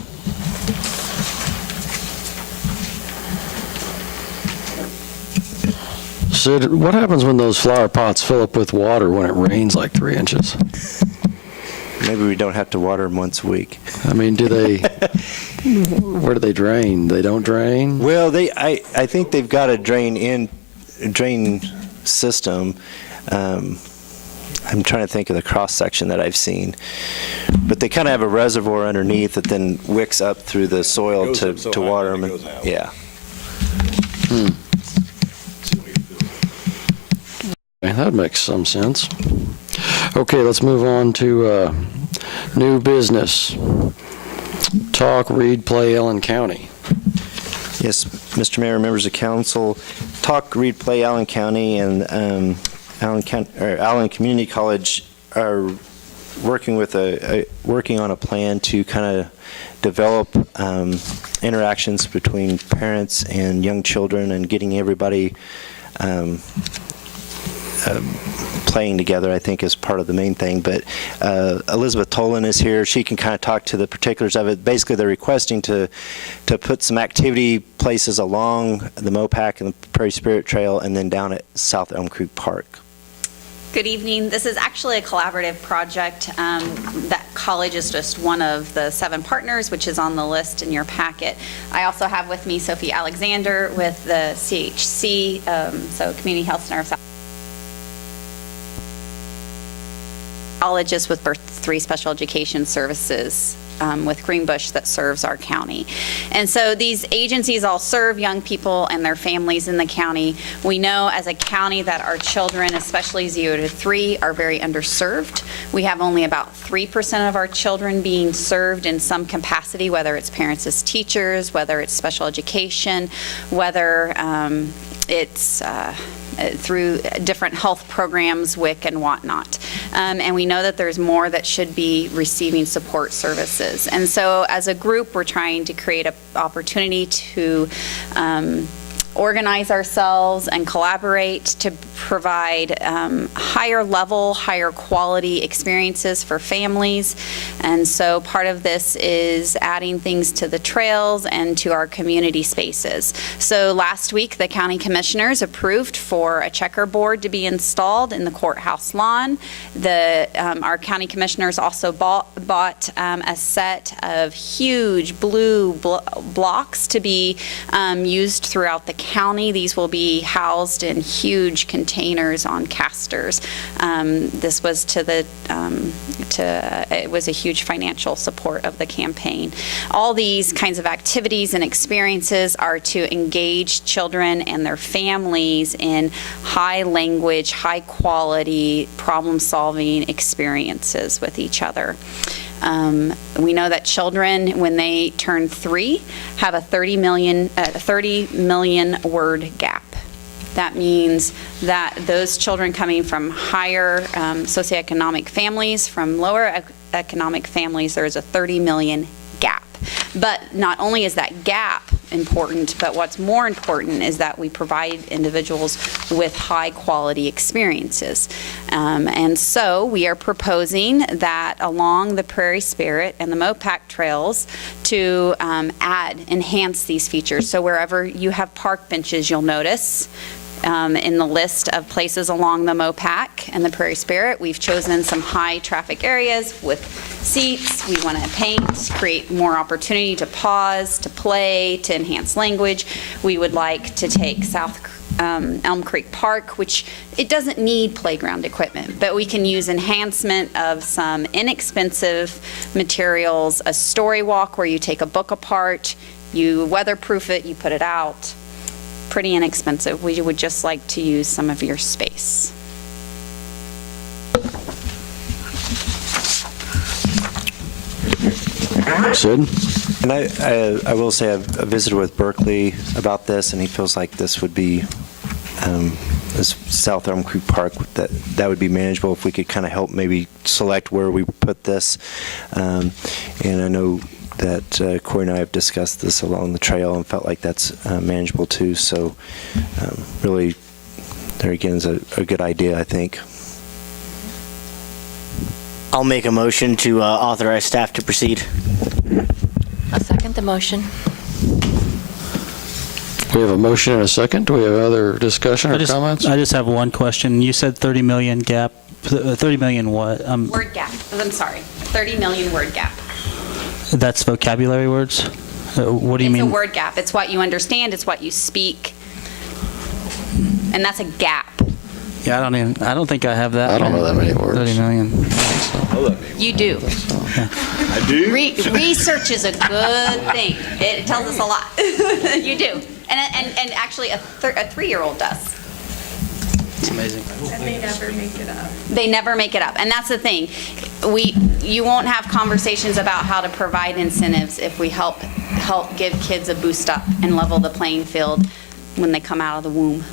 Sid, what happens when those flower pots fill up with water when it rains like 3 inches? Maybe we don't have to water them once a week. I mean, where do they drain? They don't drain? Well, I think they've got a drain system. I'm trying to think of the cross section that I've seen, but they kind of have a reservoir underneath that then wicks up through the soil to water them. Yeah. That makes some sense. Okay, let's move on to new business. Talk, read, play, Allen County. Yes, Mr. Mayor, members of council, Talk, Read, Play, Allen County, and Allen Community College are working on a plan to kind of develop interactions between parents and young children, and getting everybody playing together, I think, is part of the main thing. But Elizabeth Tolan is here. She can kind of talk to the particulars of it. Basically, they're requesting to put some activity places along the Mopac and the Prairie Spirit Trail, and then down at South Elm Creek Park. Good evening. This is actually a collaborative project. That college is just one of the 7 partners, which is on the list in your packet. I also have with me Sophie Alexander with the CHC, so Community Health Center of South. psychologist with Birth 3 Special Education Services with Greenbush that serves our county. And so these agencies all serve young people and their families in the county. We know as a county that our children, especially 0 to 3, are very underserved. We have only about 3% of our children being served in some capacity, whether it's parents as teachers, whether it's special education, whether it's through different health programs, WIC and whatnot. And we know that there's more that should be receiving support services. And so as a group, we're trying to create an opportunity to organize ourselves and collaborate to provide higher level, higher quality experiences for families. And so part of this is adding things to the trails and to our community spaces. So last week, the county commissioners approved for a checkerboard to be installed in the courthouse lawn. Our county commissioners also bought a set of huge blue blocks to be used throughout the county. These will be housed in huge containers on casters. This was it was a huge financial support of the campaign. All these kinds of activities and experiences are to engage children and their families in high language, high quality problem-solving experiences with each other. We know that children, when they turn 3, have a 30 million word gap. That means that those children coming from higher socioeconomic families, from lower economic families, there is a 30 million gap. But not only is that gap important, but what's more important is that we provide individuals with high quality experiences. And so we are proposing that along the Prairie Spirit and the Mopac trails to enhance these features. So wherever you have park benches, you'll notice in the list of places along the Mopac and the Prairie Spirit, we've chosen some high traffic areas with seats. We want to paint, create more opportunity to pause, to play, to enhance language. We would like to take South Elm Creek Park, which it doesn't need playground equipment, but we can use enhancement of some inexpensive materials, a story walk where you take a book apart, you weatherproof it, you put it out. Pretty inexpensive. We would just like to use some of your space. Sid? And I will say I visited with Berkeley about this, and he feels like this would be, this South Elm Creek Park, that would be manageable if we could kind of help maybe select where we put this. And I know that Corey and I have discussed this along the trail and felt like that's manageable too. So really, there again is a good idea, I think. I'll make a motion to authorize staff to proceed. I'll second the motion. We have a motion and a second. Do we have other discussion or comments? I just have one question. You said 30 million gap, 30 million what? Word gap. I'm sorry. 30 million word gap. That's vocabulary words? What do you mean? It's a word gap. It's what you understand. It's what you speak. And that's a gap. Yeah, I don't think I have that. I don't know that many words. 30 million. You do. I do? Research is a good thing. It tells us a lot. You do. And actually a 3-year-old does. It's amazing. And they never make it up. They never make it up. And that's the thing. You won't have conversations about how to provide incentives if we help give kids a boost up and level the playing field when they come out of the womb.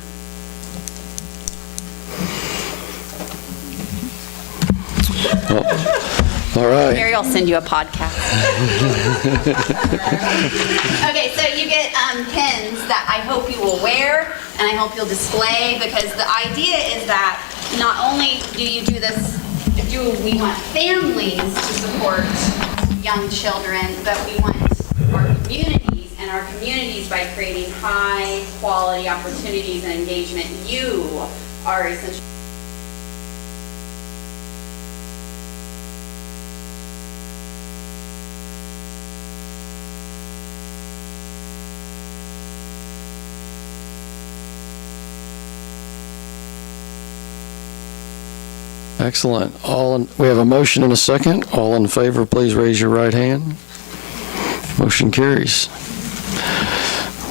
All right. Mary will send you a podcast. Okay, so you get pins that I hope you will wear and I hope you'll display, because the idea is that not only do you do this, we want families to support young children, but we want our communities, and our communities, by creating high quality opportunities and engagement, you are essentially Excellent. We have a motion and a second. All in favor, please raise your right hand. Motion carries.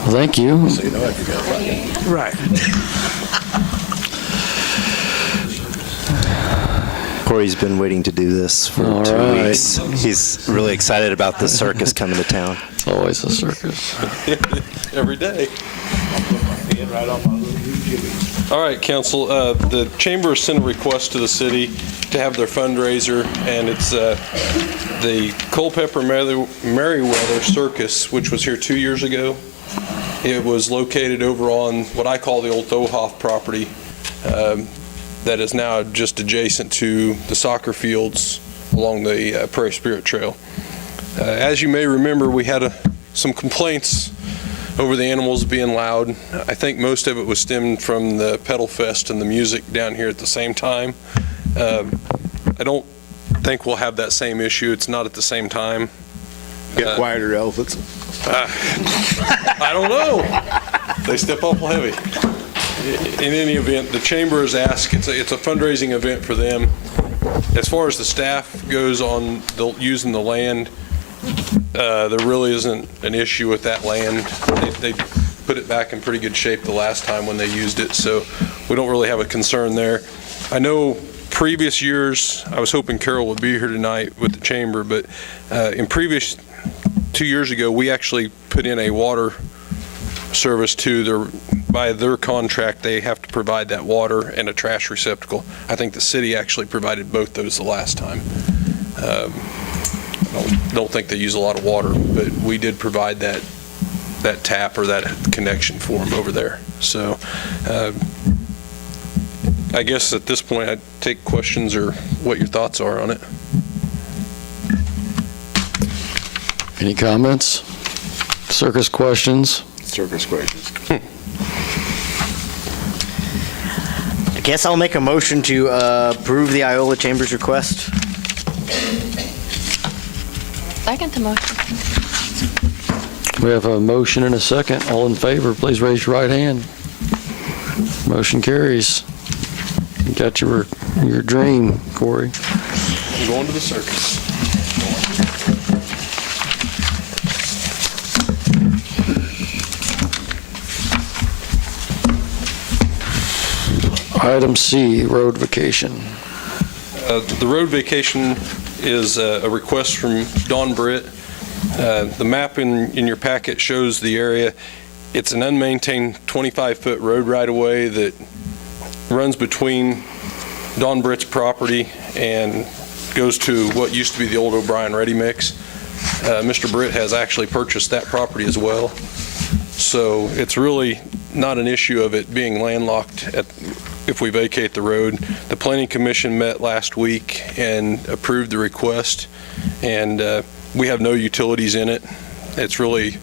Well, thank you. So you know if you got it. Right. Corey's been waiting to do this for All 2 right. weeks. He's really excited about the circus coming to town. It's always a circus. Every day. Right on my little YouTube. All right, council, the chamber sent a request to the city to have their fundraiser, and it's the Culpeper Merriweather Circus, which was here 2 years ago. It was located over on what I call the old Thohoff property that is now just adjacent to the soccer fields along the Prairie Spirit Trail. As you may remember, we had some complaints over the animals being loud. I think most of it was stemmed from the Pedal Fest and the music down here at the same time. I don't think we'll have that same issue. It's not at the same time. Get quieter elephants. I don't know. They step awful heavy. In any event, the chamber has asked, it's a fundraising event for them. As far as the staff goes on using the land, there really isn't an issue with that land. They put it back in pretty good shape the last time when they used it, so we don't really have a concern there. I know previous years, I was hoping Carol would be here tonight with the chamber, but in previous 2 years ago, we actually put in a water service by their contract. They have to provide that water and a trash receptacle. I think the city actually provided both those the last time. I don't think they use a lot of water, but we did provide that tap or that connection for them over there. So I guess at this point I'd take questions or what your thoughts are on it. Any comments? Circus questions? Circus questions. I guess I'll make a motion to approve the Iola Chamber's request. Second the motion. We have a motion and a second. All in favor, please raise your right hand. Motion carries. You got your dream, Corey. I'm going to the circus. Item C, road vacation. The road vacation is a request from Don Britt. The map in your packet shows the area. It's an unmaintained 25-foot road right-of-way that runs between Don Britt's property and goes to what used to be the old O'Brien Ready Mix. Mr. Britt has actually purchased that property as well. So it's really not an issue of it being landlocked if we vacate the road. The Planning Commission met last week and approved the request, and we have no utilities in it. It's really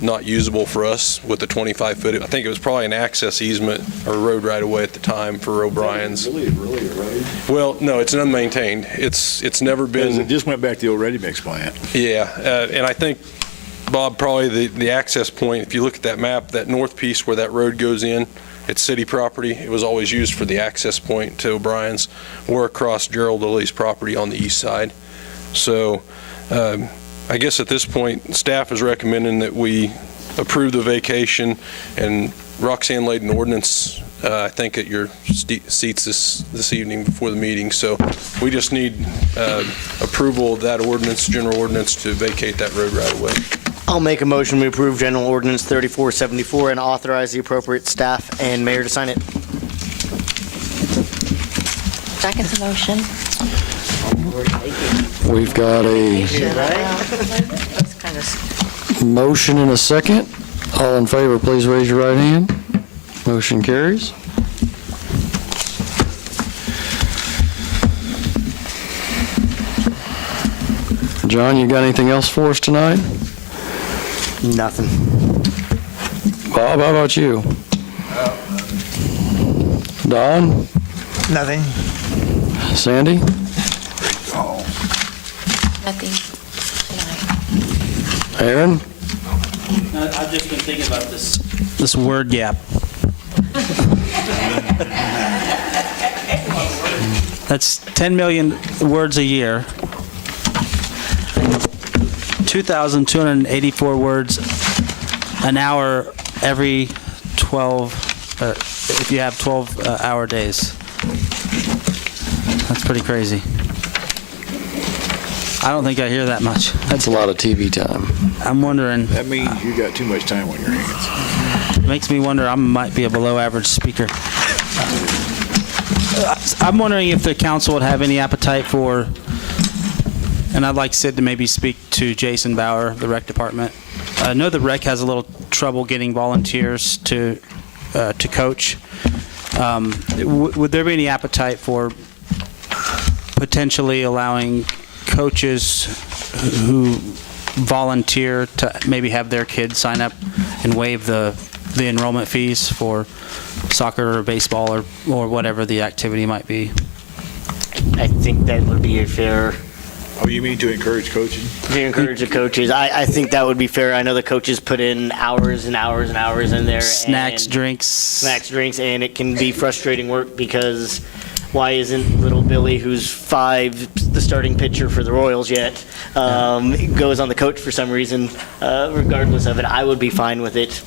not usable for us with the 25-foot. I think it was probably an access easement or road right away at the time for O'Brien's. Really a road? Well, no, it's an unmaintained. It's never been. It just went back to the old ready mix plant. Yeah, and I think, Bob, probably the access point, if you look at that map, that north piece where that road goes in, it's city property. It was always used for the access point to O'Brien's. We're across Gerald Lilly's property on the east side. So I guess at this point, staff is recommending that we approve the vacation, and Roxanne laid an ordinance, I think, at your seats this evening before the meeting. So we just need approval of that ordinance, general ordinance, to vacate that road right away. I'll make a motion to approve General Ordinance 3474 and authorize the appropriate staff and mayor to sign it. Second the motion. We've got a That's kind of motion and a second. All in favor, please raise your right hand. Motion carries. John, you got anything else for us tonight? Nothing. Bob, how about you? Don? Nothing. Sandy? nothing tonight. Aaron? I've just been thinking about this word gap. That's 10 million words a year. 2,284 words an hour every 12, if you have 12-hour days. That's pretty crazy. I don't think I hear that much. That's a lot of TV time. I'm wondering, That means you got too much time on your hands. makes me wonder I might be a below average speaker. I'm wondering if the council would have any appetite for, and I'd like Sid to maybe speak to Jason Bauer, the rec department. I know the rec has a little trouble getting volunteers to coach. Would there be any appetite for potentially allowing coaches who volunteer to maybe have their kids sign up and waive the enrollment fees for soccer or baseball or whatever the activity might be? I think that would be a fair, Oh, you mean to encourage coaching? to encourage the coaches. I think that would be fair. I know the coaches put in hours and hours and hours in there. Snacks, and drinks. and it can be frustrating work because why isn't little Billy, who's 5, the starting pitcher for the Royals yet, goes on the coach for some reason, regardless of it. I would be fine with it.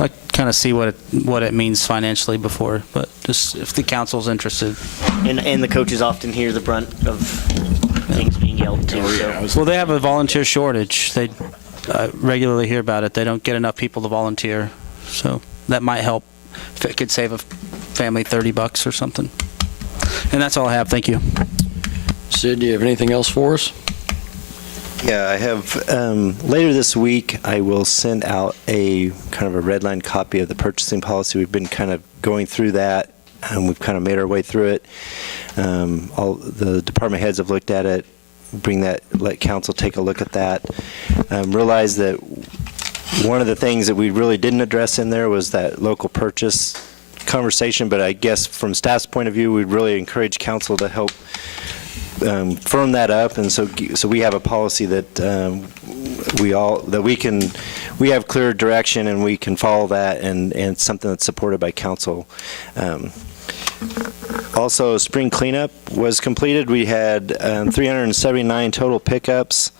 I kind of see what it means financially before, but just if the council's interested. And the coaches often hear the brunt of things being yelled to. So. Well, they have a volunteer shortage. They regularly hear about it. They don't get enough people to volunteer, so that might help. If it could save a family $30 or something. And that's all I have. Thank you. Sid, do you have anything else for us? Yeah, I have, later this week, I will send out a kind of a red line copy of the purchasing policy. We've been kind of going through that, and we've kind of made our way through it. All the department heads have looked at it, let council take a look at that. Realize that one of the things that we really didn't address in there was that local purchase conversation, but I guess from staff's point of view, we'd really encourage council to help firm that up, and so we have a policy that we have clear direction and we can follow that, and it's something that's supported by council. Also, spring cleanup was completed. We had 379 total pickups.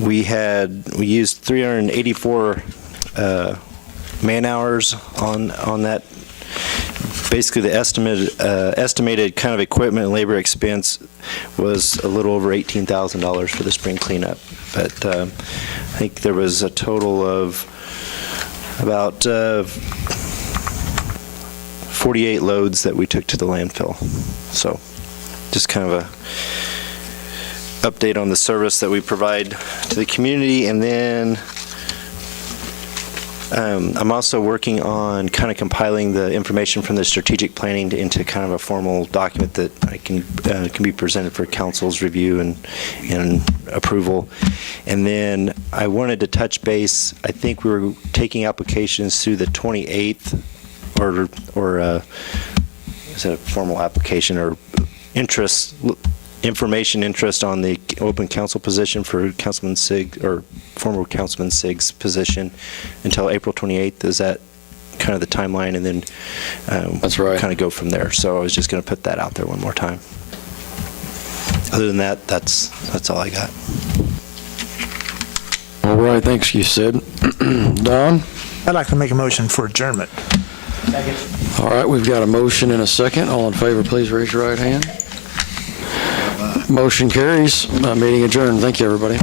We used 384 man hours on that. Basically, the estimated kind of equipment and labor expense was a little over $18,000 for the spring cleanup. But I think there was a total of about 48 loads that we took to the landfill. So just kind of a update on the service that we provide to the community. And then I'm also working on kind of compiling the information from the strategic planning into kind of a formal document that I can be presented for council's review and approval. And then I wanted to touch base. I think we were taking applications through the 28th, or is it a formal application or information interest on the open council position for Councilman Sig, or former Councilman Sig's position, until April 28th. Is that kind of the timeline? And then That's right. kind of go from there. So I was just going to put that out there one more time. Other than that, that's all I got. All right, thanks, you Sid. Don? I'd like to make a motion for adjournment. All right, we've got a motion and a second. All in favor, please raise your right hand. Motion carries. Meeting adjourned. Thank you, everybody.